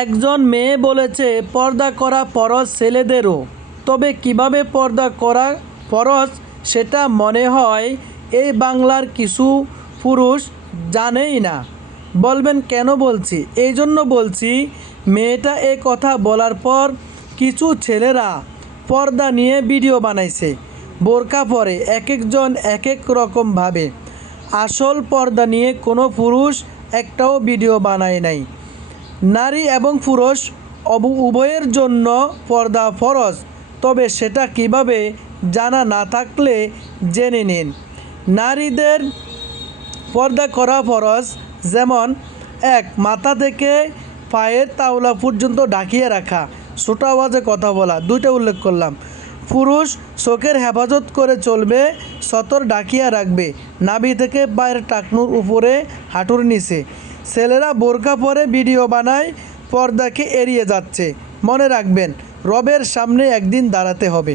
একজন মেয়ে বলেছে পর্দা করা ফরজ ছেলেদেরও। তবে কিভাবে পর্দা করা ফরজ সেটা মনে হয় এই বাংলার কিছু পুরুষ জানেই না। বলবেন কেন বলছি? এই জন্য বলছি, মেয়েটা এ কথা বলার পর কিছু ছেলেরা পর্দা নিয়ে ভিডিও বানাইছে। বোরকা পরে এক একজন এক এক রকমভাবে। আসল পর্দা নিয়ে কোনো পুরুষ একটাও ভিডিও বানায় নাই। নারী এবং পুরুষ উভয়ের জন্য পর্দা ফরজ, তবে সেটা কিভাবে জানা না থাকলে জেনে নিন। নারীদের পর্দা করা ফরজ, যেমন এক, মাথা থেকে পায়ের তাওলা পর্যন্ত ঢাকিয়ে রাখা, ছোট আওয়াজে কথা বলা, দুইটা উল্লেখ করলাম। পুরুষ চোখের হেফাজত করে চলবে, সতর ঢাকিয়া রাখবে, নাভি থেকে পায়ের টাকনুর উপরে হাঁটুর নিচে। ছেলেরা বোরকা পরে ভিডিও বানায়, পর্দাকে এড়িয়ে যাচ্ছে। মনে রাখবেন, রবের সামনে একদিন দাঁড়াতে হবে।